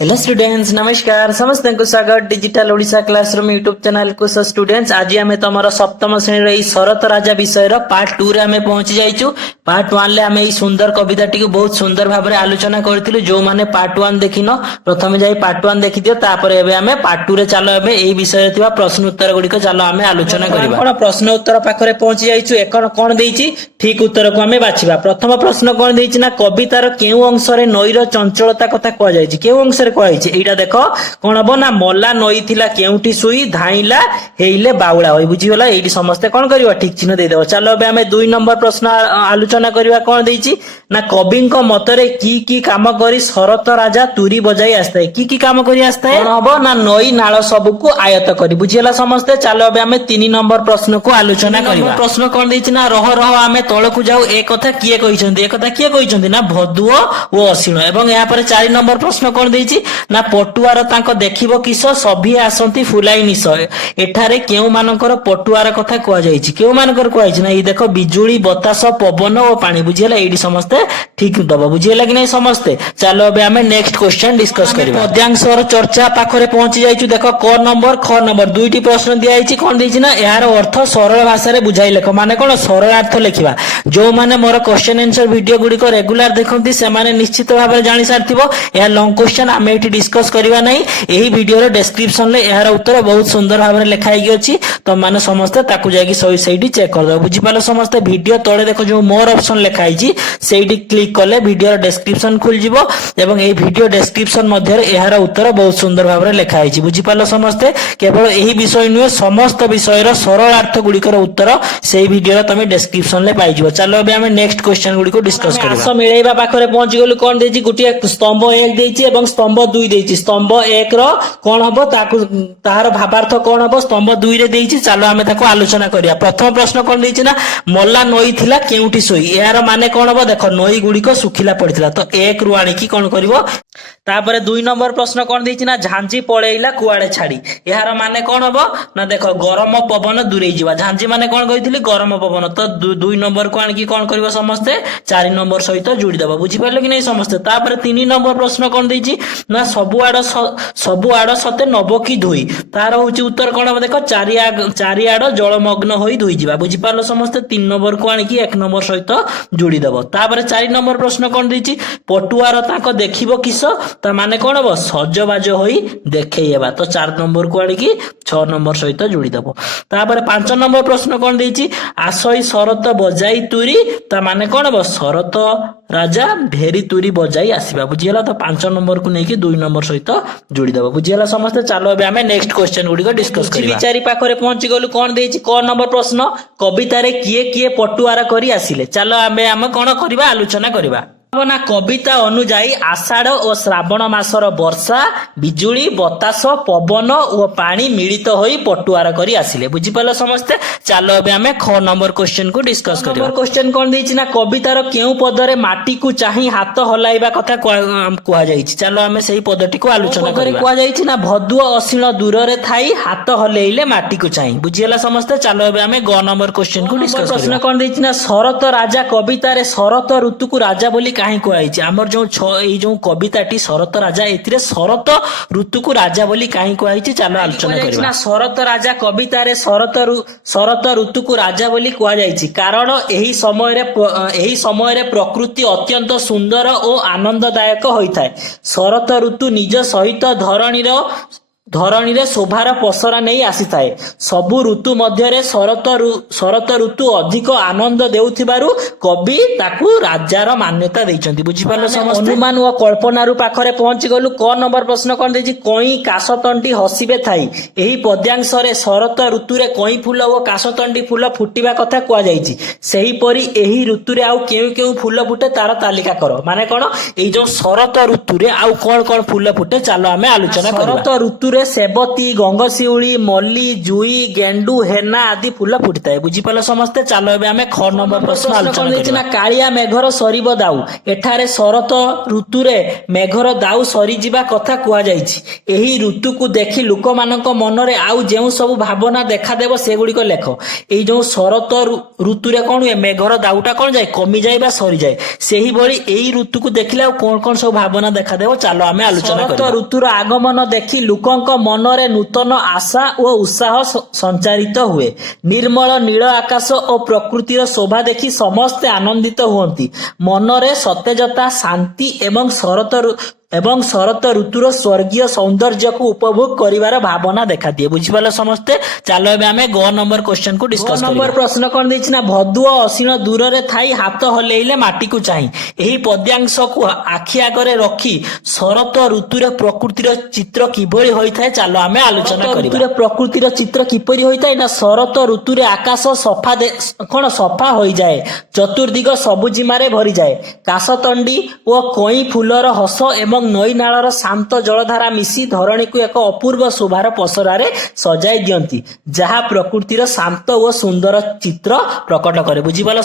Hello students, नमस्कार। समस्त को स्वागत digital Odisha classroom YouTube channel को। सो स्टूडेंट्स, आज आम तुम सप्तम श्रेणी ये शरत राजा विषय पार्ट 2 रे आम पहुंची जाइछु। पार्ट 1 ले आम सुंदर कविताटी को बहुत सुंदर भाव में आलोचना करथिलु। जो माने पार्ट 1 देखिन प्रथम जाई पार्ट 1 देखि दियो, तापर एबे आम पार्ट 2 रे चलो एबे एई विषय थिबा प्रश्न उत्तर गुडी को चलो आम आलोचना करिबा। कोन प्रश्न उत्तर पाखरे पहुंची जाइछु। एकन कोन देइछि ठीक उत्तर को आम बाछिबा। प्रथम प्रश्न कोन देइछि ना, कवितार केउ अंश रे नईर चंचलता कथा कहै जाइछि। केउ अंश एटा देख कौन हम ना, मल्ला नई थिला केउटी सुई धाइला हेइले बाउला होई। बुझीगला, एठी समस्ते कोन करिवा ठीक चिन्ह दे देबो। चलो अब हमें 2 नंबर प्रश्न आलोचना करिवा। कोन देइछि ना, कविंको मतरे की काम करी शरत राजा तुरी बजाई आस्ताय। की काम करी आस्ताय कोन हबो ना, नई नाळ सब को आयत करी। बुझीगला समस्ते। चलो अब हमें 3 नंबर प्रश्न को आलोचना करिवा। प्रश्न कोन देइछि ना, रह रह आमे तळकु जाऊ ए कथा किए कहिसंती। ए कथा किए कहिसंती ना, भदुओ ओ असीण। एवं या पर 4 नंबर प्रश्न कोन देइछि ना, पटुआर तांको देखिबो किस सभी आसंती फुलाई निश। एठारे केउ मानकर पटुआर कथा कुआ जाइछि। केउ मानकर कुआ जाइछि ना, ई देखो बिजुली बतास पवन और पानी। बुझियला, एडी समस्ते ठीक दबो। बुझियला कि नै समस्ते। चलो अब हमें नेक्स्ट क्वेश्चन डिस्कस करिबा। पद्यांशर चर्चा पाखरे पहुंची जाइछु। देखो क नंबर ख नंबर दुईटी प्रश्न दिया आइछि। कोन दिछि ना, यार अर्थ सरल भाषा रे बुझाई लेख। माने कोन सरल अर्थ लेखिबा। जो माने मोर क्वेश्चन आंसर वीडियो गुडी को रेगुलर देखंती से माने निश्चित भाबे जानि सारथिबो। या लॉन्ग क्वेश्चन आमे एठी डिस्कस करिबा नै। एही वीडियो रे डिस्क्रिप्शन ले एहार उत्तर बहुत सुंदर भाबे लिखाई गई अछि। तो माने समस्त ताकू जाकी सही चेक कर दो। बुझी पालो समस्त। वीडियो तळे देखो जो मोर ऑप्शन लिखाई छी सेठी क्लिक करले वीडियो रे डिस्क्रिप्शन खुल जिवो। एवं एही वीडियो डिस्क्रिप्शन मध्ये एहार उत्तर बहुत सुंदर भाबे लिखाई छी। बुझी पालो समस्त। केवल एही विषय नुहे, समस्त विषय रो सरल अर्थ गुडी कर उत्तर सेही वीडियो रे तमे डिस्क्रिप्शन ले पाई जिवो। चलो अब हम नेक्स्ट क्वेश्चन गुडी को डिस्कस करिबा। आस मिलेइबा पाखरे पहुंची गेलु। कोन देछि, गुटिया स्तंभ 1 देछि एवं स्तंभ 2 देछि। स्तंभ 1 रो कोन हबो ताकू तार भावार्थ कोन हबो स्तंभ 2 रे देछि। चलो आमे ताको आलोचना करिया। प्रथम प्रश्न कोन देछि ना, मल्ला नई थिला केउटी सोई। यार माने कोन हबो, देखो नई गुडी को सुखिला पड़िथिला। तो 1 रु आनी की कोन करिवो। तापर 2 नंबर प्रश्न कोन देछि ना, झांझी पळेइला कुआडे छाडी। यार माने कोन हबो ना, देखो गरम पवन दूरेई जिवा। झांझी माने कोन कहिथिली, गरम पवन। तो 2 नंबर को आनी की कोन करिवो समस्ते 4 नंबर सहित जोडी दबो। बुझी पारले कि नै समस्ते। तापर 3 नंबर प्रश्न कोन देछि ना, सबु आड़ सते नब की धोई। तार होची उत्तर कोन हबो, देखो चारिआड़ जलमग्न होई धोई जिवा। बुझी पारलो समस्ते। 3 नंबर को आनी की 1 नंबर सहित जोडी दबो। तापर 4 नंबर प्रश्न कोन देछि, पटुआर ताको देखिबो किस। ता माने कोन हबो, सजबाज होई देखैबा। तो 4 नंबर को आनी की 6 नंबर सहित जोडी दबो। तापर 5 नंबर प्रश्न कोन देछि, आसई शरत बजाई तुरी। ता माने कोन हबो, शरत राजा भेरी तुरी बजाई आसीबा। बुझियला। तो 5 नंबर को नेकी 2 नंबर सहित जोडी दबो। बुझियला समस्त। चलो अब हमें नेक्स्ट क्वेश्चन गुडी को डिस्कस करिबा। विचारी पाखरे पहुंची गलु। कोन देछि क नंबर प्रश्न, कविता रे किए पटुआरा करी आसिले। चलो आमे कोन करिबा, आलोचना करिबा। ना, कविता अनुଯାयी आषाढ़ और श्रावण मासर वर्षा बिजुली बतास पवन और पानी मिलित होई पटुआर करी आसिले। बुझी पालो समस्ते। चलो अब हमें ख नंबर क्वेश्चन को डिस्कस करिबा। नंबर क्वेश्चन कोन देछि ना, कवितार केउ पदरे माटी को चाहि हाथ हलाइबा कथा कुआ जाइछि। चलो हमें सेही पदटी को आलोचना करिबा। कुआ जाइछि ना, भदुओ असीण दूर रे थाई हाथ हलेइले माटी को चाहि। बुझियला समस्ते। चलो अब हमें ग नंबर क्वेश्चन को डिस्कस करिबा। प्रश्न कोन देछि ना, शरत राजा कविता रे शरत ऋतु को राजा बोली काहे कुआइछि। हमर जो कविताटी शरत राजा, एथिरे शरत ऋतु को राजा बोली काहे कुआइछि। चलो आलोचना करिबा। ना, शरत राजा कविता रे शरत ऋतु को राजा बोली कुआ जाइछि कारण एही समय रे प्रकृति अत्यंत सुंदर और आनंददायक होइथाय। शरत ऋतु निज सहित धरणी रे शोभार पसरा नहीं आसी थाए। सबु ऋतु मध्य शरत ऋतु अधिक आनंद देउथिबारु कवि ताकू राजार मान्यता दैछंती। बुझी पालो समस्त। अनुमान व कल्पना रु पाखरे पहुंची गलु। क नंबर प्रश्न कोन देछि, कई कासतंडी हसिबे थाई। एही पद्यांश रे शरत ऋतु रे कई फूल व कासतंडी फूल फुटिबा कथा कुआ जाइछि। सेही परी एही ऋतु रे आउ केउ फूल फुटे तार तालिका करो। माने कोन, एई जो शरत ऋतु रे आउ कोन फूल फुटे। चलो हमें आलोचना करिबा। शरत ऋतु ଋତୁରେ ସେବତୀ, ଗଙ୍ଗଶିଉଳି, ମଲ୍ଲି, ଜୁଇ, ଗେଣ୍ଡୁ, ହେନା ଆଦି ଫୁଲ ଫୁଟିଥାଏ। ବୁଝିପାରିଲ ସମସ୍ତେ। ଚାଲ ଏବେ ଆମେ ଖ ନମ୍ବର ପ୍ରଶ୍ନ ଆଲୋଚନା କରିବା। କାଳିଆ ମେଘର ସରିବ ଦାଉ। ଏଠାରେ ଶରତ ଋତୁରେ ମେଘର ଦାଉ ସରିଯିବା କଥା କୁହାଯାଇଛି। ଏହି ଋତୁକୁ ଦେଖି ଲୋକମାନଙ୍କ ମନରେ ଆଉ ଯେଉଁ ସବୁ ଭାବନା ଦେଖାଦେବ ସେଗୁଡିକ ଲେଖ। ଏଇ ଯୋଉ ଶରତ ଋତୁରେ କଣ ହୁଏ, ମେଘର ଦାଉଟା କଣ ଯାଏ, କମିଯାଏ ବା ସରିଯାଏ। ସେହିଭଳି ଏଇ ଋତୁକୁ ଦେଖିଲେ ଆଉ କଣ କଣ ସବୁ ଭାବନା ଦେଖାଦେବ ଚାଲ ଆମେ ଆଲୋଚନା କରିବା। ଶରତ ଋତୁର ଆଗମନ ଦେଖି ଲୋକଙ୍କ ମନରେ ନୂତନ ଆଶା ଓ ଉତ୍ସାହ ସଞ୍ଚାରିତ ହୁଏ। ନିର୍ମଳ ନୀଳ ଆକାଶ ଓ ପ୍ରକୃତିର ଶୋଭା ଦେଖି ସମସ୍ତେ ଆନନ୍ଦିତ ହୁଅନ୍ତି। ମନରେ ସତେଜତା, ଶାନ୍ତି ଏବଂ ଶରତ ଋତୁର ସ୍ୱର୍ଗୀୟ ସୌନ୍ଦର୍ଯ୍ୟକୁ ଉପଭୋଗ କରିବାର ଭାବନା ଦେଖାଦିଏ। ବୁଝିପାରିଲ ସମସ୍ତେ। ଚାଲ ଏବେ ଆମେ ଗ ନମ୍ବର କ୍ୱେଶ୍ଚନ କୁ ଡିସ୍କସ କରିବା। ନମ୍ବର ପ୍ରଶ୍ନ କଣ ଦେଇଛି ନା, ଭଦୁଅ ଅସିନ ଦୂରରେ ଥାଇ ହାତ ହଲେଇଲେ ମାଟିକୁ ଚାହିଁ। ଏହି ପଦ୍ୟାଂଶକୁ ଆଖି ଆଗରେ ରଖି ଶରତ ଋତୁରେ ପ୍ରକୃତିର ଚିତ୍ର କିଭଳି ହୋଇଥାଏ ଚାଲ ଆମେ ଆଲୋଚନା କରିବା। ଋତୁରେ ପ୍ରକୃତିର ଚିତ୍ର କିପରି ହୋଇଥାଏ ନା, ଶରତ ଋତୁରେ ଆକାଶ ସଫା ହୋଇଯାଏ। ଚତୁର୍ଦିଗ ସବୁଜିମାରେ ଭରିଯାଏ। କାଶତଣ୍ଡି ଓ କଇଁ ଫୁଲର ହସ ଏବଂ ନଈ ନାଳର ଶାନ୍ତ ଜଳଧାରା ମିଶି ଧରଣୀକୁ ଏକ ଅପୂର୍ବ ଶୋଭାର ପସରାରେ ସଜାଇ ଦିଅନ୍ତି, ଯାହା ପ୍ରକୃତିର ଶାନ୍ତ ଓ ସୁନ୍ଦର ଚିତ୍ର ପ୍ରକଟ କରେ। ବୁଝିପାରିଲ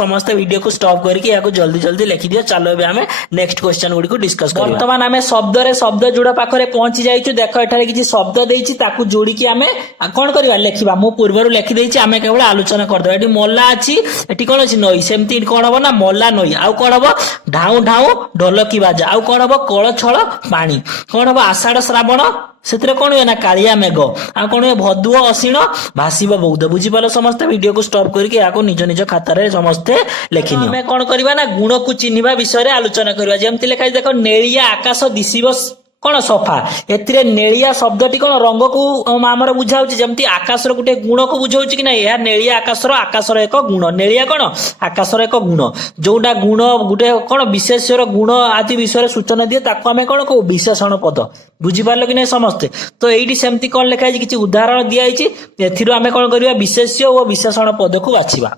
ସମସ୍ତେ ଭିଡିଓକୁ ଷ୍ଟପ୍ କରିକି ଏହାକୁ ଜଲ୍ଦି ଜଲ୍ଦି ଲେଖିଦିଅ। ଚାଲ ଏବେ ଆମେ ନେକ୍ସଟ କ୍ୱେଶ୍ଚନ ଗୁଡିକୁ ଡିସ୍କସ କରିବା। ବର୍ତ୍ତମାନ ଆମେ ଶବ୍ଦ ଯୋଡ଼ ପାଖରେ ପହଞ୍ଚି ଯାଇଛୁ। ଦେଖ ଏଠାରେ କିଛି ଶବ୍ଦ ଦେଇଛି, ତାକୁ ଯୋଡିକି ଆମେ କଣ କରିବା, ଲେଖିବା। ମୁଁ ପୂର୍ବରୁ ଲେଖିଦେଇଛି, ଆମେ କେବଳ ଆଲୋଚନା କରିଦେବା। ଏଠି ମଲା ଅଛି, ଏଠି କଣ ଅଛି, ନଈ। ସେମିତି କଣ ହବ ନା, ମଲା ନଈ। ଆଉ କଣ ହବ, ଢାଉ ଢାଉ ଢୋଲକି ବାଜା। ଆଉ କଣ ହବ, କଳ ଛଳ ପାଣି। କଣ ହବ, ଆଷାଢ ଶ୍ରାବଣ, ସେଥିରେ କଣ ହୁଏ ନା, କାଳିଆ ମେଘ। ଆଉ କଣ ହୁଏ, ଭଦୁଅ ଅସିନ ଭାସିବ ବଉଦ। ବୁଝିପାରିଲ ସମସ୍ତେ। ଭିଡିଓକୁ ଷ୍ଟପ୍ କରିକି ଏହାକୁ ନିଜ ନିଜ ଖାତାରେ ସମସ୍ତେ ଲେଖିନିଅ। ଆମେ କଣ କରିବା ନା, ଗୁଣକୁ ଚିହ୍ନିବା ବିଷୟରେ ଆଲୋଚନା କରିବା। ଯେମିତି ଲେଖା ହେଇଛି ଦେଖ, ନେଳିଆ ଆକାଶ ଦିଶିବ କଣ ସଫା। ଏଥିରେ ନେଳିଆ ଶବ୍ଦଟି କଣ, ରଙ୍ଗକୁ ଆମର ବୁଝାଉଛି। ଯେମିତି ଆକାଶର ଗୋଟେ ଗୁଣକୁ ବୁଝାଉଛି କି ନାଇଁ, ଏହା ନେଳିଆ ଆକାଶର ଏକ ଗୁଣ। ନେଳିଆ କଣ, ଆକାଶର ଏକ ଗୁଣ। ଯୋଉଟା ଗୁଣ ଗୋଟେ କଣ ବିଶେଷ୍ୟର ଗୁଣ ଆଦି ବିଷୟରେ ସୂଚନା ଦିଏ, ତାକୁ ଆମେ କଣ କହୁ, ବିଶେଷଣ ପଦ। ବୁଝିପାରିଲ କି ନାଇଁ ସମସ୍ତେ। ତ ଏଇଠି ସେମିତି କଣ ଲେଖା ହେଇଛି, କିଛି ଉଦାହରଣ ଦିଆଯାଇଛି। ଏଥିରୁ ଆମେ କଣ କରିବା, ବିଶେଷ୍ୟ ଓ ବିଶେଷଣ ପଦକୁ ବାଛିବା।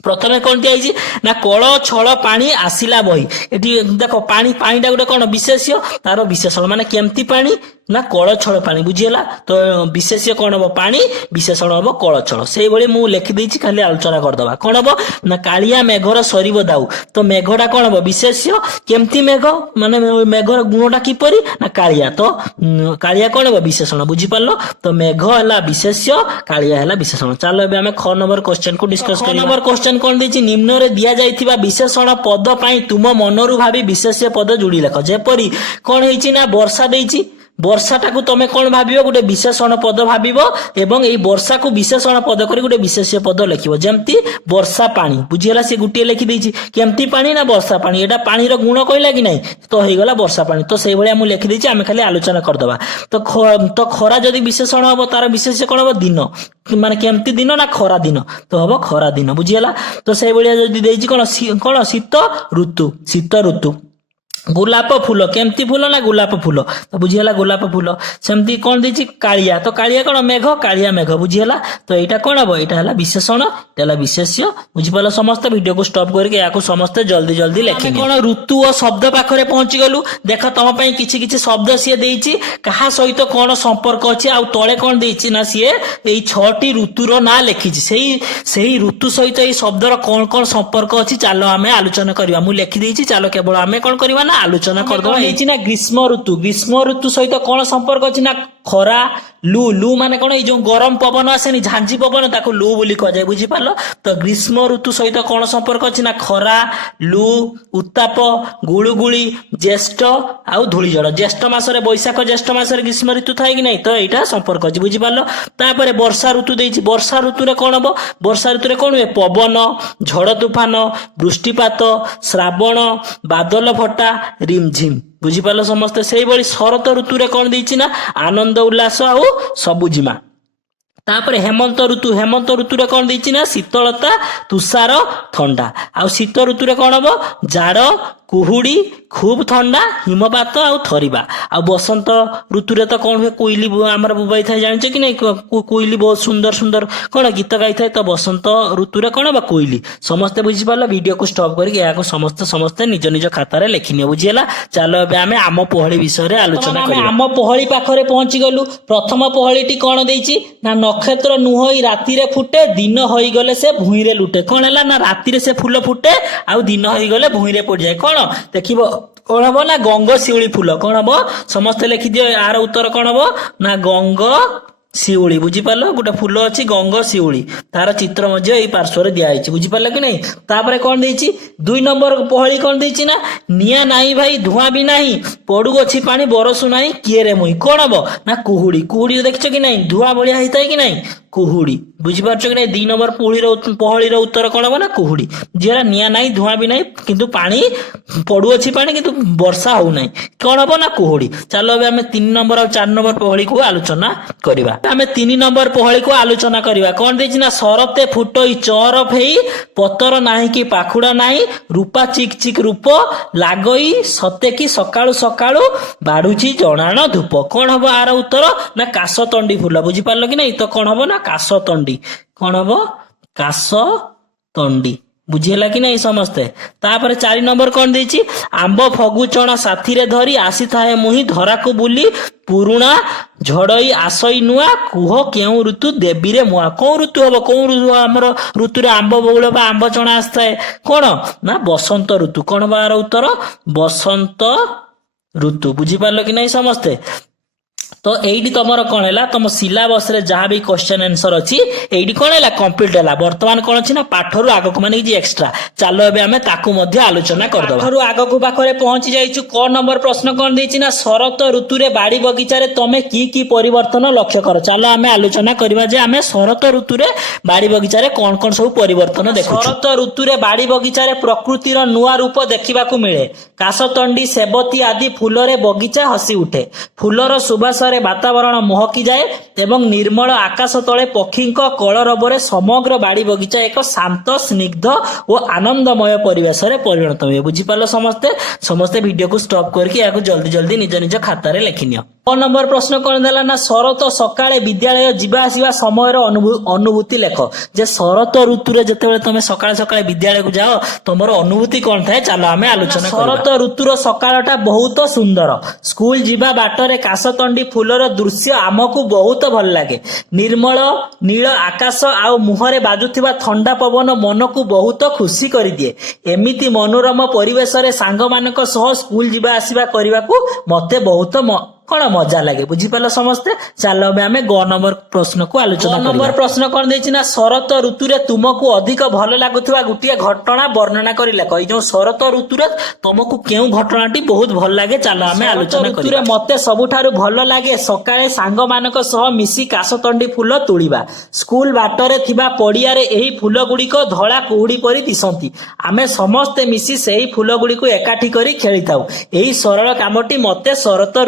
ପ୍ରଥମେ କଣ ଦିଆଯାଇଛି ନା, କଳ ଛଳ ପାଣି ଆସିଲା ବହି। ଏଠି ଦେଖ, ପାଣିଟା ଗୋଟେ କଣ, ବିଶେଷ୍ୟ, ତାର ବିଶେଷଣ ମାନେ କେମିତି ପାଣି ନା, କଳ ଛଳ ପାଣି। ବୁଝିଗଲା। ତ ବିଶେଷ୍ୟ କଣ ହବ, ପାଣି, ବିଶେଷଣ ହବ କଳ ଛଳ। ସେଇଭଳି ମୁଁ ଲେଖିଦେଇଛି, ଖାଲି ଆଲୋଚନା କରିଦବା। କଣ ହବ ନା, କାଳିଆ ମେଘର ସରିବ ଦାଉ। ତ ମେଘଟା କଣ ହବ, ବିଶେଷ୍ୟ। କେମିତି ମେଘ ମାନେ, ମେଘର ଗୁଣଟା କିପରି ନା, କାଳିଆ। ତ କାଳିଆ କଣ ହବ, ବିଶେଷଣ। ବୁଝିପାରିଲ। ତ ମେଘ ହେଲା ବିଶେଷ୍ୟ, କାଳିଆ ହେଲା ବିଶେଷଣ। ଚାଲ ଏବେ ଆମେ ଖ ନମ୍ବର କ୍ୱେଶ୍ଚନ କୁ ଡିସ୍କସ କରିବା। ନମ୍ବର କ୍ୱେଶ୍ଚନ କଣ ଦେଇଛି, ନିମ୍ନରେ ଦିଆଯାଇଥିବା ବିଶେଷଣ ପଦ ପାଇଁ ତୁମ ମନରୁ ଭାବି ବିଶେଷ୍ୟ ପଦ ଯୋଡି ଲେଖ। ଯେପରି କଣ ହେଇଛି ନା, ବର୍ଷା ଦେଇଛି। ବର୍ଷାଟାକୁ ତମେ କଣ ଭାବିବ, ଗୋଟେ ବିଶେଷଣ ପଦ ଭାବିବ ଏବଂ ଏଇ ବର୍ଷାକୁ ବିଶେଷଣ ପଦ କରି ଗୋଟେ ବିଶେଷ୍ୟ ପଦ ଲେଖିବ। ଯେମିତି ବର୍ଷା ପାଣି। ବୁଝିଗଲା। ସେ ଗୋଟିଏ ଲେଖିଦେଇଛି। କେମିତି ପାଣି ନା, ବର୍ଷା ପାଣି। ଏଟା ପାଣିର ଗୁଣ କହିଲା କି ନାଇଁ, ତ ହେଇଗଲା ବର୍ଷା ପାଣି। ତ ସେଇଭଳିଆ ମୁଁ ଲେଖିଦେଇଛି, ଆମେ ଖାଲି ଆଲୋଚନା କରିଦବା। ତ ଖରା ଯଦି ବିଶେଷଣ ହବ, ତାର ବିଶେଷ୍ୟ କଣ ହବ, ଦିନ। ମାନେ କେମିତି ଦିନ ନା, ଖରା ଦିନ। ତ ହବ ଖରା ଦିନ। ବୁଝିଗଲା। ତ ସେଇଭଳିଆ ଯଦି ଦେଇଛି କଣ ଶୀତ ଋତୁ। ଗୋଲାପ ଫୁଲ। କେମିତି ଫୁଲ ନା, ଗୋଲାପ ଫୁଲ। ତ ବୁଝିଗଲା, ଗୋଲାପ ଫୁଲ। ସେମିତି କଣ ଦେଇଛି, କାଳିଆ। ତ କାଳିଆ କଣ, ମେଘ, କାଳିଆ ମେଘ। ବୁଝିଗଲା। ତ ଏଇଟା କଣ ହବ, ଏଇଟା ହେଲା ବିଶେଷଣ, ଏଇଟା ହେଲା ବିଶେଷ୍ୟ। ବୁଝିପାରିଲ ସମସ୍ତେ। ଭିଡିଓକୁ ଷ୍ଟପ୍ କରିକି ଏହାକୁ ସମସ୍ତେ ଜଲ୍ଦି ଜଲ୍ଦି ଲେଖିବେ। କଣ ଋତୁ ଓ ଶବ୍ଦ ପାଖରେ ପହଞ୍ଚିଗଲୁ। ଦେଖ, ତମ ପାଇଁ କିଛି ଶବ୍ଦ ସିଏ ଦେଇଛି, କାହା ସହିତ କଣ ସମ୍ପର୍କ ଅଛି। ଆଉ ତଳେ କଣ ଦେଇଛି ନା, ସିଏ ଏଇ 6ଟି ଋତୁର ନାଁ ଲେଖିଛି। ସେଇ ଋତୁ ସହିତ ଏଇ ଶବ୍ଦର କଣ କଣ ସମ୍ପର୍କ ଅଛି ଚାଲ ଆମେ ଆଲୋଚନା କରିବା। ମୁଁ ଲେଖିଦେଇଛି, ଚାଲ କେବଳ ଆମେ କଣ କରିବା ନା, ଆଲୋଚନା କରିଦବା। ହେଇଛି ନା, ଗ୍ରୀଷ୍ମ ଋତୁ ସହିତ କଣ ସମ୍ପର୍କ ଅଛି ନା, ଖରା। ଲୁ ମାନେ କଣ, ଏଇ ଯୋଉ ଗରମ ପବନ ଆସେନି, ଝାଞ୍ଜି ପବନ, ତାକୁ ଲୁ ବୋଲି କୁହାଯାଏ। ବୁଝିପାରିଲ। ତ ଗ୍ରୀଷ୍ମ ଋତୁ ସହିତ କଣ ସମ୍ପର୍କ ଅଛି ନା, ଖରା, ଲୁ, ଉତ୍ତାପ, ଗୁଳୁଗୁଳି, ଜ୍ୟେଷ୍ଠ ଆଉ ଧୂଳିଝଡ଼। ଜ୍ୟେଷ୍ଠ ମାସରେ, ବୈଶାଖ ଜ୍ୟେଷ୍ଠ ମାସରେ ଗ୍ରୀଷ୍ମ ଋତୁ ଥାଏ କି ନାଇଁ, ତ ଏଇଟା ସମ୍ପର୍କ ଅଛି। ବୁଝିପାରିଲ। ତାପରେ ବର୍ଷା ଋତୁ ଦେଇଛି। ବର୍ଷା ଋତୁରେ କଣ ହବ, ବର୍ଷା ଋତୁରେ କଣ ହୁଏ, ପବନ, ଝଡ଼ ତୁଫାନ, ବୃଷ୍ଟିପାତ, ଶ୍ରାବଣ, ବାଦଲ ଫଟା, ରିମଝିମ। ବୁଝିପାରିଲ ସମସ୍ତେ। ସେଇଭଳି ଶରତ ଋତୁରେ କଣ ଦେଇଛି ନା, ଆନନ୍ଦ ଉଲ୍ଲାସ ଆଉ ସବୁଜିମା। ତାପରେ ହେମନ୍ତ ଋତୁରେ କଣ ଦେଇଛି ନା ଶୀତଳତା, ତୁଷାର, ଥଣ୍ଡା। ଆଉ ଶୀତ ଋତୁରେ କଣ ହବ? ଜାଡ, କୁହୁଡି, ଖୁବ ଥଣ୍ଡା, ହିମପାତ ଆଉ ଥରିବା। ଆଉ ବସନ୍ତ ଋତୁରେ ତ କଣ ହୁଏ? କୋଇଲି ଆମର ବୋବାଇ ଥାଏ, ଜାଣିଛ କି ନାଇଁ? କୋଇଲି ବହୁତ ସୁନ୍ଦର ସୁନ୍ଦର କଣ ଗୀତ ଗାଇଥାଏ। ତ ବସନ୍ତ ଋତୁରେ କଣ ହବ? କୋଇଲି। ସମସ୍ତେ ବୁଝିପାରିଲ? ଭିଡିଓକୁ ଷ୍ଟପ୍ କରିକି ଏହାକୁ ସମସ୍ତେ ନିଜ ନିଜ ଖାତାରେ ଲେଖିନିଅ। ବୁଝିହେଲା? ଚାଲ ଏବେ ଆମେ ଆମ ପହଳି ବିଷୟରେ ଆଲୋଚନା କରିବା। ଆମ ପହଳି ପାଖରେ ପହଞ୍ଚି ଗଲୁ। ପ୍ରଥମ ପହଳିଟି କଣ ଦେଇଛି ନା ନକ୍ଷତ୍ର ନୁହଁଇ ରାତିରେ ଫୁଟେ, ଦିନ ହୋଇଗଲେ ସେ ଭୂଇଁରେ ଲୁଟେ। କଣ ହେଲା ନା ରାତିରେ ସେ ଫୁଲ ଫୁଟେ, ଆଉ ଦିନ ହୋଇଗଲେ ଭୂଇଁରେ ପଡିଯାଏ। କଣ ଦେଖିବ? କଣ ହବ ନା ଗଙ୍ଗଶିଉଳି ଫୁଲ। କଣ ହବ? ସମସ୍ତେ ଲେଖିଦିଅ। ଏହାର ଉତ୍ତର କଣ ହବ ନା ଗଙ୍ଗ ଶିଉଳି। ବୁଝିପାରିଲ? ଗୋଟେ ଫୁଲ ଅଛି ଗଙ୍ଗଶିଉଳି, ତାର ଚିତ୍ର ମଧ୍ୟ ଏଇ ପାର୍ଶ୍ୱରେ ଦିଆଯାଇଛି। ବୁଝିପାରିଲ କି ନାଇଁ? ତାପରେ କଣ ଦେଇଛି? 2 ନମ୍ବର ପହଳି କଣ ଦେଇଛି ନା ନିଆଁ ନାହିଁ ଭାଇ ଧୂଆଁ ବି ନାହିଁ, ପଡୁଅଛି ପାଣି ବରଷୁ ନାହିଁ, କିଏ ରେ ମୁଇଁ। କଣ ହବ ନା କୁହୁଡି। କୁହୁଡି ଦେଖିଛ କି ନାଇଁ? ଧୂଆଁ ଭଳିଆ ହେଇଥାଏ କି ନାଇଁ? କୁହୁଡି। ବୁଝିପାରୁଛ କି ନାଇଁ? 2 ନମ୍ବର ପହଳିର ଉତ୍ତର କଣ ହବ ନା କୁହୁଡି। ଯିଏ ନିଆଁ ନାହିଁ ଧୂଆଁ ବି ନାହିଁ, କିନ୍ତୁ ପାଣି ପଡୁଅଛି ପାଣି କିନ୍ତୁ ବର୍ଷା ହଉନାହିଁ, କଣ ହବ ନା କୁହୁଡି। ଚାଲ ଏବେ ଆମେ 3 ନମ୍ବର ଆଉ 4 ନମ୍ବର ପହଳିକୁ ଆଲୋଚନା କରିବା। ଆମେ 3 ନମ୍ବର ପହଳିକୁ ଆଲୋଚନା କରିବା। କଣ ଦେଇଛି ନା ଶରତେ ଫୁଟଇ ଚଅର ଫେଇ, ପତର ନାହିଁ କି ପାଖୁଡା ନାହିଁ, ରୂପା ଚିକ୍ ଚିକ୍ ରୂପ ଲାଗଇ, ସତେ କି ସକାଳୁ ସକାଳୁ ବାଢୁଛି ଜଣାଣ ଧୂପ। କଣ ହବ ଆର ଉତ୍ତର ନା କାଶତଣ୍ଡି ଫୁଲ। ବୁଝିପାରିଲ କି ନାଇଁ? ତ କଣ ହବ ନା କାଶତଣ୍ଡି। କଣ ହବ? କାଶତଣ୍ଡି। ବୁଝିହେଲା କି ନାଇଁ ସମସ୍ତେ? ତାପରେ 4 ନମ୍ବର କଣ ଦେଇଛି? ଆମ୍ବ ଫଗୁଚଣ ସାଥିରେ ଧରି, ଆସିଥାଏ ମୁହିଁ ଧରାକୁ ବୁଲି, ପୁରୁଣା ଝଡଇ ଆସଇ ନୂଆ, କୁହ କେଉଁ ଋତୁ ଦେବୀରେ ମୁଆ। କୋଉ ଋତୁ ହବ? କୋଉ ଆମର ଋତୁରେ ଆମ୍ବ ବଉଳ ବା ଆମ୍ବ ଚଣା ଆସିଥାଏ? କଣ ନା ବସନ୍ତ ଋତୁ। କଣ ହବ ଆର ଉତ୍ତର? ବସନ୍ତ ଋତୁ। ବୁଝିପାରିଲ କି ନାଇଁ ସମସ୍ତେ? ତ ଏଇଠି ତମର କଣ ହେଲା? ତମ ସିଲାବସ ରେ ଯାହା ବି କ୍ୱେଶ୍ଚନ ଆନ୍ସର ଅଛି ଏଇଠି କଣ ହେଲା? କମ୍ପ୍ଲିଟ ହେଲା। ବର୍ତ୍ତମାନ କଣ ଅଛି ନା ପାଠରୁ ଆଗକୁ ମାନେ କିଛି ଏକ୍ସଟ୍ରା। ଚାଲ ଏବେ ଆମେ ତାକୁ ମଧ୍ୟ ଆଲୋଚନା କରିଦବା। ପାଠରୁ ଆଗକୁ ପାଖରେ ପହଞ୍ଚି ଯାଇଛୁ। କ ନମ୍ବର ପ୍ରଶ୍ନ କଣ ଦେଇଛି ନା ଶରତ ଋତୁରେ ବାଡି ବଗିଚାରେ ତମେ କି ପରିବର୍ତ୍ତନ ଲକ୍ଷ୍ୟ କର। ଚାଲ ଆମେ ଆଲୋଚନା କରିବା ଯେ ଆମେ ଶରତ ଋତୁରେ ବାଡି ବଗିଚାରେ କଣ କଣ ସବୁ ପରିବର୍ତ୍ତନ ଦେଖୁଛୁ। ଶରତ ଋତୁରେ ବାଡି ବଗିଚାରେ ପ୍ରକୃତିର ନୂଆ ରୂପ ଦେଖିବାକୁ ମିଳେ। କାଶତଣ୍ଡି, ସେବତୀ ଆଦି ଫୁଲରେ ବଗିଚା ହସି ଉଠେ। ଫୁଲର ସୁବାସରେ ବାତାବରଣ ମହକି ଯାଏ ଏବଂ ନିର୍ମଳ ଆକାଶ ତଳେ ପକ୍ଷୀଙ୍କ କଳରବରେ ସମଗ୍ର ବାଡି ବଗିଚା ଏକ ଶାନ୍ତ, ସ୍ନିଗ୍ଧ ଓ ଆନନ୍ଦମୟ ପରିବେଶରେ ପରିଣତ ହୁଏ। ବୁଝିପାରିଲ ସମସ୍ତେ? ସମସ୍ତେ ଭିଡିଓକୁ ଷ୍ଟପ୍ କରିକି ଏହାକୁ ଜଲ୍ଦି ନିଜ ନିଜ ଖାତାରେ ଲେଖିନିଅ। 9 ନମ୍ବର ପ୍ରଶ୍ନ କଣ ଦେଲା ନା ଶରତ ସକାଳେ ବିଦ୍ୟାଳୟ ଯିବା ଆସିବା ସମୟର ଅନୁଭୂତି ଲେଖ। ଯେ ଶରତ ଋତୁରେ ଯେତେବେଳେ ତମେ ସକାଳେ ସକାଳେ ବିଦ୍ୟାଳୟକୁ ଯାଅ ତମର ଅନୁଭୂତି କଣ ଥାଏ? ଚାଲ ଆମେ ଆଲୋଚନା କରିବା। ଶରତ ଋତୁର ସକାଳଟା ବହୁତ ସୁନ୍ଦର। ସ୍କୁଲ ଯିବା ବାଟରେ କାଶତଣ୍ଡି ଫୁଲର ଦୃଶ୍ୟ ଆମକୁ ବହୁତ ଭଲ ଲାଗେ। ନିର୍ମଳ ନୀଳ ଆକାଶ ଆଉ ମୁହଁରେ ବାଜୁଥିବା ଥଣ୍ଡା ପବନ ମନକୁ ବହୁତ ଖୁସି କରିଦିଏ। ଏମିତି ମନୋରମ ପରିବେଶରେ ସାଙ୍ଗମାନଙ୍କ ସହ ସ୍କୁଲ ଯିବା ଆସିବା କରିବାକୁ ମତେ ବହୁତ କଣ ମଜା ଲାଗେ। ବୁଝିପାରିଲ ସମସ୍ତେ? ଚାଲ ଏବେ ଆମେ ଗ ନମ୍ବର ପ୍ରଶ୍ନକୁ ଆଲୋଚନା କରିବା। ନମ୍ବର ପ୍ରଶ୍ନ କଣ ଦେଇଛି ନା ଶରତ ଋତୁରେ ତୁମକୁ ଅଧିକ ଭଲ ଲାଗୁଥିବା ଗୋଟିଏ ଘଟଣା ବର୍ଣ୍ଣନା କରି ଲେଖ। ଏଇ ଯୋଉ ଶରତ ଋତୁରେ ତମକୁ କେଉଁ ଘଟଣାଟି ବହୁତ ଭଲ ଲାଗେ? ଚାଲ ଆମେ ଆଲୋଚନା କରିବା। ମତେ ସବୁଠାରୁ ଭଲ ଲାଗେ ସକାଳେ ସାଙ୍ଗମାନଙ୍କ ସହ ମିଶି କାଶତଣ୍ଡି ଫୁଲ ତୋଳିବା। ସ୍କୁଲ ବାଟରେ ଥିବା ପଡିଆରେ ଏହି ଫୁଲ ଗୁଡିକ ଧଳା କୁହୁଡି ପରି ଦିଶନ୍ତି। ଆମେ ସମସ୍ତେ ମିଶି ସେହି ଫୁଲ ଗୁଡିକୁ ଏକାଠି କରି ଖେଳିଥାଉ। ଏହି ସରଳ କାମଟି ମତେ ଶରତ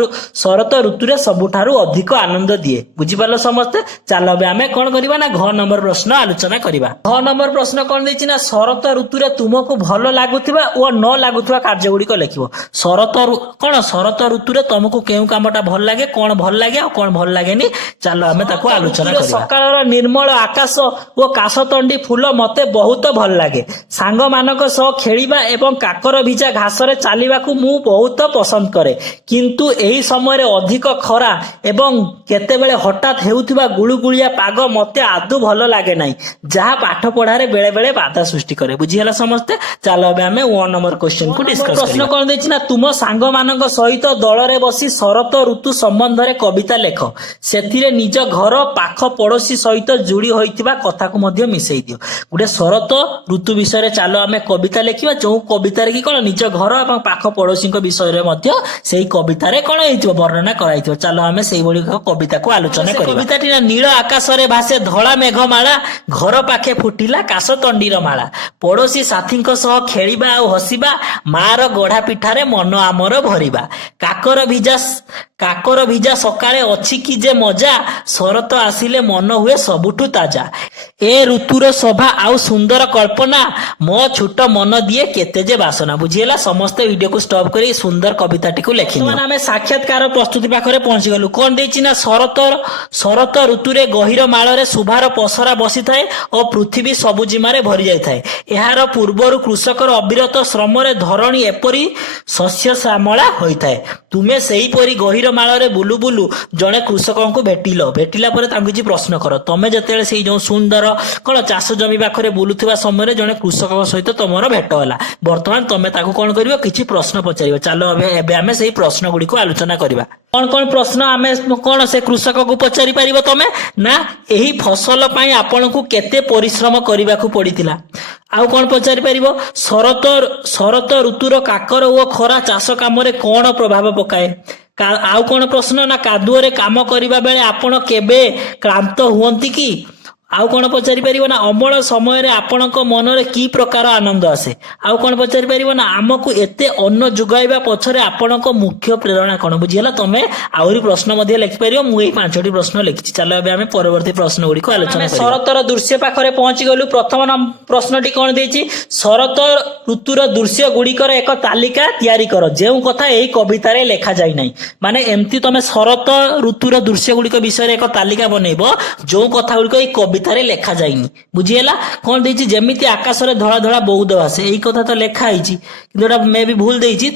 ଋତୁରେ ସବୁଠାରୁ ଅଧିକ ଆନନ୍ଦ ଦିଏ। ବୁଝିପାରିଲ ସମସ୍ତେ? ଚାଲ ଏବେ ଆମେ କଣ କରିବା ନା ଘ ନମ୍ବର ପ୍ରଶ୍ନ ଆଲୋଚନା କରିବା। ଘ ନମ୍ବର ପ୍ରଶ୍ନ କଣ ଦେଇଛି ନା ଶରତ ଋତୁରେ ତୁମକୁ ଭଲ ଲାଗୁଥିବା ଓ ନ ଲାଗୁଥିବା କାର୍ଯ୍ୟ ଗୁଡିକ ଲେଖିବ। ଶରତ ଋତୁରେ ତମକୁ କେଉଁ କାମଟା ଭଲ ଲାଗେ, କଣ ଭଲ ଲାଗେ ଆଉ କଣ ଭଲ ଲାଗେନି, ଚାଲ ଆମେ ତାକୁ ଆଲୋଚନା କରିବା। ସକାଳର ନିର୍ମଳ ଆକାଶ ଓ କାଶତଣ୍ଡି ଫୁଲ ମତେ ବହୁତ ଭଲ ଲାଗେ। ସାଙ୍ଗମାନଙ୍କ ସହ ଖେଳିବା ଏବଂ କାକର ଭିଜା ଘାସରେ ଚାଲିବାକୁ ମୁଁ ବହୁତ ପସନ୍ଦ କରେ। କିନ୍ତୁ ଏହି ସମୟରେ ଅଧିକ ଖରା ଏବଂ କେତେବେଳେ ହଠାତ୍ ହେଉଥିବା ଗୁଳୁଗୁଳିଆ ପାଗ ମତେ ଆଦୌ ଭଲ ଲାଗେ ନାହିଁ, ଯାହା ପାଠ ପଢାରେ ବେଳେ ବେଳେ ବାଧା ସୃଷ୍ଟି କରେ। ବୁଝିହେଲା ସମସ୍ତେ? ଚାଲ ଏବେ ଆମେ 1 ନମ୍ବର କ୍ୱେଶ୍ଚନକୁ ଡିସ୍କସ କରିବା। ପ୍ରଶ୍ନ କଣ ଦେଇଛି ନା ତୁମ ସାଙ୍ଗମାନଙ୍କ ସହିତ ଦଳରେ ବସି ଶରତ ଋତୁ ସମ୍ବନ୍ଧରେ କବିତା ଲେଖ। ସେଥିରେ ନିଜ ଘର ପାଖ ପଡୋଶୀ ସହିତ ଯୋଡି ହୋଇଥିବା କଥାକୁ ମଧ୍ୟ ମିଶେଇ ଦିଅ। ଗୋଟେ ଶରତ ଋତୁ ବିଷୟରେ ଚାଲ ଆମେ କବିତା ଲେଖିବା, ଯୋଉ କବିତାରେ କି କଣ ନିଜ ଘର ଏବଂ ପାଖ ପଡୋଶୀଙ୍କ ବିଷୟରେ ମଧ୍ୟ ସେଇ କବିତାରେ କଣ ହେଇଥିବ? ବର୍ଣ୍ଣନା କରାଯାଇଥିବ। ଚାଲ ଆମେ ସେଇଭଳି କବିତା को आलोचना କରିବା। କବିତାଟି ନା ନୀଳ ଆକାଶରେ ଭାସେ ଧଳା ମେଘମାଳା, ଘର ପାଖେ ଫୁଟିଲା କାଶତଣ୍ଡିର ମାଳା, ପଡୋଶୀ ସାଥୀଙ୍କ ସହ ଖେଳିବା ଆଉ ହସିବା, ମାର ଗଢା ପିଠାରେ ମନ ଆମର ଭରିବା, କାକର ଭିଜା ସକାଳେ ଅଛି କି ଯେ ମଜା, ଶରତ ଆସିଲେ ମନ ହୁଏ ସବୁଠୁ ତାଜା, ଏ ଋତୁର ଶୋଭା ଆଉ ସୁନ୍ଦର କଳ୍ପନା, ମୋ ଛୋଟ ମନ ଦିଏ କେତେ ଯେ ବାସନା। ବୁଝିହେଲା? ସମସ୍ତେ ଭିଡିଓକୁ ଷ୍ଟପ୍ କରି ସୁନ୍ଦର କବିତାଟିକୁ ଲେଖିନି। ଆମେ ସାକ୍ଷାତକାର ପ୍ରସ୍ତୁତି ପାଖରେ ପହଞ୍ଚିଗଲୁ। କଣ ଦେଇଛି ନା ଶରତ ଋତୁରେ ଗହୀର ମାଳରେ ଶୁଭାର ପସରା ବସିଥାଏ ଓ ପୃଥିବୀ ସବୁଜିମାରେ ଭରି ଯାଇଥାଏ। ଏହାର ପୂର୍ବରୁ କୃଷକର ଅବିରତ ଶ୍ରମରେ ଧରଣୀ ଏପରି ଶସ୍ୟ ଶ୍ୟାମଳା ହୋଇଥାଏ। ତୁମେ ସେହିପରି ଗହୀର ମାଳରେ ବୁଲୁ ବୁଲୁ ଜଣେ କୃଷକଙ୍କୁ ଭେଟିଲା ପରେ ତାଙ୍କୁ କିଛି ପ୍ରଶ୍ନ କର। ତମେ ଯେତେବେଳେ ସେଇ ଯୋଉ ସୁନ୍ଦର କଣ ଚାଷ ଜମି ପାଖରେ ବୁଲୁଥିବା ସମୟରେ ଜଣେ କୃଷକଙ୍କ ସହିତ ତମର ଭେଟ ହେଲା। ବର୍ତ୍ତମାନ ତମେ ତାକୁ କଣ କରିବ? କିଛି ପ୍ରଶ୍ନ ପଚାରିବ। ଚାଲ ଏବେ ଆମେ ସେଇ ପ୍ରଶ୍ନ ଗୁଡିକୁ ଆଲୋଚନା କରିବା। କଣ କଣ ପ୍ରଶ୍ନ ଆମେ କଣ ସେ କୃଷକକୁ ପଚାରି ପାରିବ ତମେ? ନା, ଏହି ଫସଲ ପାଇଁ ଆପଣଙ୍କୁ କେତେ ପରିଶ୍ରମ କରିବାକୁ ପଡିଥିଲା? ଆଉ କଣ ପଚାରି ପାରିବ? ଶରତ ଋତୁର କାକର ଓ ଖରା ଚାଷ କାମରେ କଣ ପ୍ରଭାବ ପକାଏ? ଆଉ କଣ ପ୍ରଶ୍ନ? ନା କାଦୁଅରେ କାମ କରିବା ବେଳେ ଆପଣ କେବେ କ୍ଳାନ୍ତ ହୁଅନ୍ତି କି? ଆଉ କଣ ପଚାରି ପାରିବ? ନା ଅମଳ ସମୟରେ ଆପଣଙ୍କ ମନରେ କି ପ୍ରକାର ଆନନ୍ଦ ଆସେ? ଆଉ କଣ ପଚାରି ପାରିବ? ନା ଆମକୁ ଏତେ ଅନ୍ନ ଯୋଗାଇବା ପଛରେ ଆପଣଙ୍କ ମୁଖ୍ୟ ପ୍ରେରଣା କଣ? ବୁଝିଗଲା? ତମେ ଆହୁରି ପ୍ରଶ୍ନ ମଧ୍ୟ ଲେଖିପାରିବ। ମୁଁ ଏଇ 5ଟି ପ୍ରଶ୍ନ ଲେଖିଛି। ଚାଲ ଏବେ ଆମେ ପରବର୍ତ୍ତୀ ପ୍ରଶ୍ନ ଗୁଡିକୁ ଆଲୋଚନା କରିବା। ଶରତର ଦୃଶ୍ୟ ପାଖରେ ପହଞ୍ଚି ଗଲୁ। ପ୍ରଥମ ପ୍ରଶ୍ନଟି କଣ ଦେଇଛି? ଶରତ ଋତୁର ଦୃଶ୍ୟ ଗୁଡିକର ଏକ ତାଲିକା ତିଆରି କର, ଯେଉଁ କଥା ଏହି କବିତାରେ ଲେଖା ଯାଇ ନାହିଁ। ମାନେ ଏମିତି ତମେ ଶରତ ଋତୁର ଦୃଶ୍ୟ ଗୁଡିକ ବିଷୟରେ ଏକ ତାଲିକା ବନେଇବ ଯୋଉ କଥା ଗୁଡିକ ଏଇ କବିତାରେ ଲେଖା ଯାଇନି। ବୁଝିହେଲା? କଣ ଦେଇଛି? ଯେମିତି ଆକାଶରେ ଧଳା ଧଳା ବଉଦ ଭାସେ, ଏଇ କଥା ତ ଲେଖା ହେଇଛି କିନ୍ତୁ ଏଟା ମେ ବି ଭୁଲ ଦେଇଛି।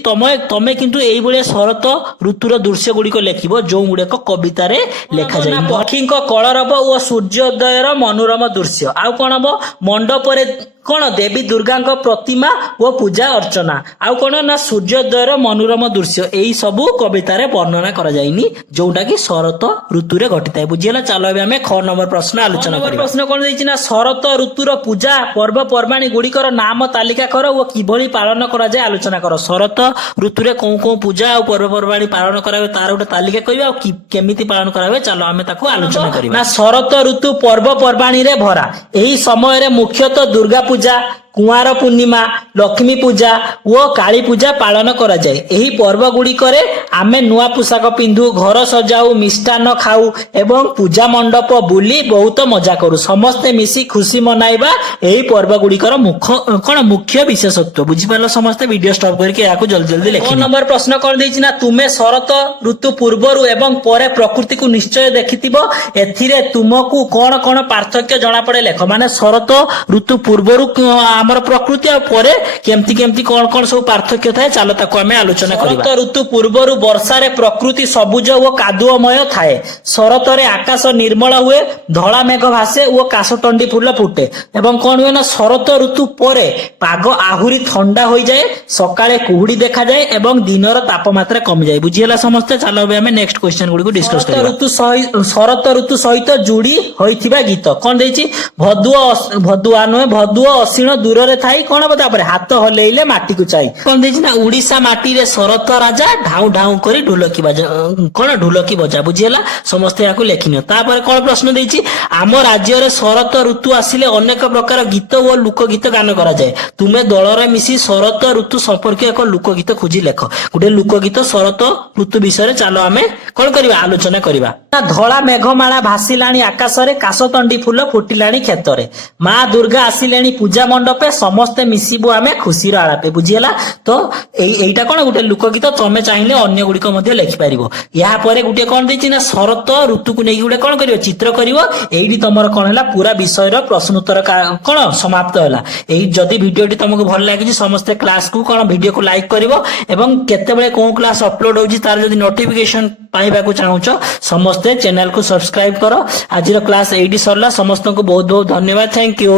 ତମେ କିନ୍ତୁ ଏଇଭଳିଆ ଶରତ ଋତୁର ଦୃଶ୍ୟ ଗୁଡିକ ଲେଖିବ ଯୋଉ ଗୁଡିକ କବିତାରେ ଲେଖାଯାଏ। ପକ୍ଷୀଙ୍କ କଳରବ ଓ ସୂର୍ଯ୍ୟୋଦୟର ମନୋରମ ଦୃଶ୍ୟ। ଆଉ କଣ ହବ? ମଣ୍ଡପରେ କଣ ଦେବୀ ଦୁର୍ଗାଙ୍କ ପ୍ରତିମା ଓ ପୂଜା ଅର୍ଚ୍ଚନା। ଆଉ କଣ? ନା ସୂର୍ଯ୍ୟୋଦୟର ମନୋରମ ଦୃଶ୍ୟ। ଏଇ ସବୁ କବିତାରେ ବର୍ଣ୍ଣନା କରାଯାଇନି ଯୋଉଟା କି ଶରତ ଋତୁରେ ଘଟିଥାଏ। ବୁଝିହେଲା? ଚାଲ ଏବେ ଆମେ 6 ନମ୍ବର ପ୍ରଶ୍ନ ଆଲୋଚନା କରିବା। ପ୍ରଶ୍ନ କଣ ଦେଇଛି? ନା ଶରତ ଋତୁର ପୂଜା ପର୍ବପର୍ବାଣୀ ଗୁଡିକର ନାମ ତାଲିକା କର ଓ କିଭଳି ପାଳନ କରାଯାଏ ଆଲୋଚନା କର। ଶରତ ଋତୁରେ କୋଉ ପୂଜା ଆଉ ପର୍ବପର୍ବାଣୀ ପାଳନ କରାହୁଏ ତାର ଗୋଟେ ତାଲିକା କରିବା ଆଉ କେମିତି ପାଳନ କରାହୁଏ ଚାଲ ଆମେ ତାକୁ ଆଲୋଚନା କରିବା। ନା ଶରତ ଋତୁ ପର୍ବପର୍ବାଣୀରେ ଭରା। ଏହି ସମୟରେ ମୁଖ୍ୟତଃ ଦୁର୍ଗା ପୂଜା, କୁଆଁର ପୂର୍ଣ୍ଣିମା, ଲକ୍ଷ୍ମୀ ପୂଜା ଓ କାଳୀ ପୂଜା ପାଳନ କରାଯାଏ। ଏହି ପର୍ବ ଗୁଡିକରେ ଆମେ ନୂଆ ପୋଷାକ ପିନ୍ଧୁ, ଘର ସଜାଉ, ମିଷ୍ଟାନ୍ନ ଖାଉ ଏବଂ ପୂଜା ମଣ୍ଡପ ବୁଲି ବହୁତ ମଜା କରୁ। ସମସ୍ତେ ମିଶି ଖୁସି ମନାଇବା ଏହି ପର୍ବ ଗୁଡିକର ମୁଖ୍ୟ ବିଶେଷତ୍ୱ। ବୁଝିପାରିଲ? ସମସ୍ତେ ଭିଡିଓ ଷ୍ଟପ୍ କରିକି ଏହାକୁ ଜଲ୍ଦି ଲେଖି। 9 ନମ୍ବର ପ୍ରଶ୍ନ କଣ ଦେଇଛି? ନା ତୁମେ ଶରତ ଋତୁ ପୂର୍ବରୁ ଏବଂ ପରେ ପ୍ରକୃତିକୁ ନିଶ୍ଚୟ ଦେଖିଥିବ। ଏଥିରେ ତୁମକୁ କଣ କଣ ପାର୍ଥକ୍ୟ ଜଣାପଡେ ଲେଖ। ମାନେ ଶରତ ଋତୁ ପୂର୍ବରୁ ଆମର ପ୍ରକୃତି ଆଉ ପରେ କେମିତି କଣ ସବୁ ପାର୍ଥକ୍ୟ ଥାଏ ଚାଲ ତାକୁ ଆମେ ଆଲୋଚନା କରିବା। ଶରତ ଋତୁ ପୂର୍ବରୁ ବର୍ଷାରେ ପ୍ରକୃତି ସବୁଜ ଓ କାଦୁଅମୟ ଥାଏ। ଶରତରେ ଆକାଶ ନିର୍ମଳ ହୁଏ, ଧଳା ମେଘ ଭାସେ ଓ କାଶତଣ୍ଡି ଫୁଲ ଫୁଟେ। ଏବଂ କଣ ହୁଏ? ନା ଶରତ ଋତୁ ପରେ ପାଗ ଆହୁରି ଥଣ୍ଡା ହୋଇଯାଏ, ସକାଳେ କୁହୁଡି ଦେଖାଯାଏ ଏବଂ ଦିନର ତାପମାତ୍ରା କମିଯାଏ। ବୁଝିହେଲା ସମସ୍ତେ? ଚାଲ ଏବେ ଆମେ ନେକ୍ସଟ କ୍ୱେଶ୍ଚନ ଗୁଡିକୁ ଡିସ୍କସ କରିବା। ଶରତ ଋତୁ ସହିତ ଯୋଡି ହୋଇଥିବା ଗୀତ କଣ ଦେଇଛି? ଭଦୁଆ ଅସିଣ ଦୂରରେ ଥାଇ କଣ ହବ? ତାପରେ ହାତ ହଲେଇଲେ ମାଟିକୁ ଚାହିଁ। କଣ ଦେଇଛି? ନା ଓଡିଶା ମାଟିରେ ଶରତ ରାଜା ଢାଉ ଢାଉ କରି ଢୋଲକି ବଜା। ବୁଝିହେଲା? ସମସ୍ତେ ଏହାକୁ ଲେଖିନିଅ। ତାପରେ କଣ ପ୍ରଶ୍ନ ଦେଇଛି? ଆମ ରାଜ୍ୟରେ ଶରତ ଋତୁ ଆସିଲେ ଅନେକ ପ୍ରକାର ଗୀତ ଓ ଲୋକ ଗୀତ ଗାନ କରାଯାଏ। ତୁମେ ଦଳରେ ମିଶି ଶରତ ଋତୁ ସମ୍ପର୍କୀୟ ଏକ ଲୋକ ଗୀତ ଖୋଜି ଲେଖ। ଗୋଟେ ଲୋକ ଗୀତ ଶରତ ଋତୁ ବିଷୟରେ ଚାଲ ଆମେ କଣ କରିବା? ଆଲୋଚନା କରିବା। ଧଳା ମେଘମାଳା ଭାସିଲାଣି ଆକାଶରେ, କାଶତଣ୍ଡି ଫୁଲ ଫୁଟିଲାଣି କ୍ଷେତରେ, ମା ଦୁର୍ଗା ଆସିଲେଣି ପୂଜା ମଣ୍ଡପେ, ସମସ୍ତେ ମିଶିବୁ ଆମେ ଖୁସିର ଆଳାପେ। ବୁଝିହେଲା? ତ ଏଇଟା କଣ? ଗୋଟେ ଲୋକ ଗୀତ। ତମେ ଚାହିଁଲେ ଅନ୍ୟ ଗୁଡିକ ମଧ୍ୟ ଲେଖିପାରିବ। ଏହା ପରେ ଗୋଟେ କଣ ଦେଇଛି? ନା ଶରତ ଋତୁକୁ ନେଇକି ଗୋଟେ କଣ କରିବ? ଚିତ୍ର କରିବ। ଏଇଠି ତମର କଣ ହେଲା? ପୁରା ବିଷୟର ପ୍ରଶ୍ନ ଉତ୍ତର କଣ ସମାପ୍ତ ହେଲା। ଏଇ ଯଦି ଭିଡିଓଟି ତମକୁ ଭଲ ଲାଗିଛି ସମସ୍ତେ କ୍ଲାସକୁ କଣ ଭିଡିଓକୁ ଲାଇକ୍ କରିବ ଏବଂ କେତେବେଳେ କୋଉ କ୍ଲାସ ଅପଲୋଡ ହଉଛି ତାର ଯଦି ନୋଟିଫିକେସନ ପାଇବାକୁ ଚାହୁଁଛ ସମସ୍ତେ ଚ୍ୟାନେଲକୁ ସବସ୍କ୍ରାଇବ କର। ଆଜିର କ୍ଲାସ ଏଇଠି ସରିଲା। ସମସ୍ତଙ୍କୁ ବହୁତ ଧନ୍ୟବାଦ। Thank you.